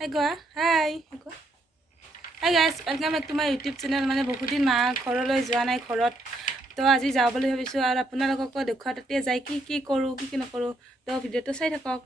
Hi Goa. Hi. Hi guys, welcome back to my YouTube channel. মানে বহুত দিন মা ঘৰলৈ যোৱা নাই ঘৰত তো আজি যাও বুলি ভাবিছো আৰু আপোনালোকক দেখুৱা তাতে যাই কি কৰো কি নকৰো তো ভিডিওটো চাই থাকক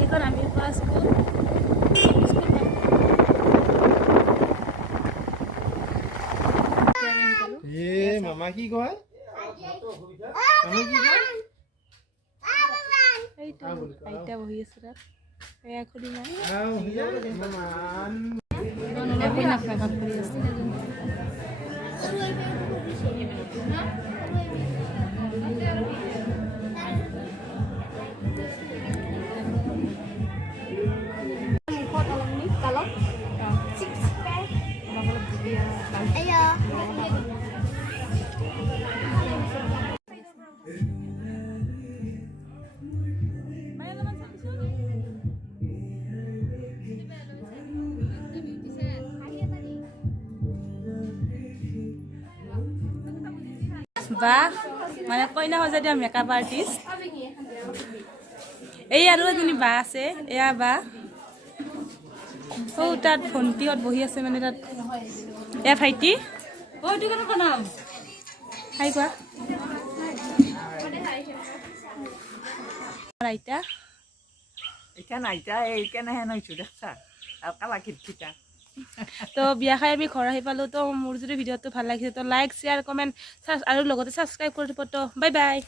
এইখন আমি ফাৰ্ষ্ট মামা কি কয় এইটো আইতা বহি আছে তাত এয়া খুলি নাই এপি নাপায় কাম কৰি আছে বা মানে কইনা সজাই দিয়া মেকআপ আৰ্টিষ্ট এই আৰু এজনী বা আছে এয়া বা ও তাত ভণ্টিহঁত বহি আছে মানে তাত এয়া ভাইটি এইটো কেনেকুৱা নাম হাই কোৱা আইতা Ikan aja, ikan hanya sudah sah. Kalau kita তো বিয়া খাই আমি ঘৰ আহি পালো তো মোৰ যদি ভিডিঅ'টো ভাল লাগিছে তো লাইক শ্বেয়াৰ কমেণ্ট আৰু লগতে ছাবস্ক্ৰাইব কৰি দিব তো বাই বাই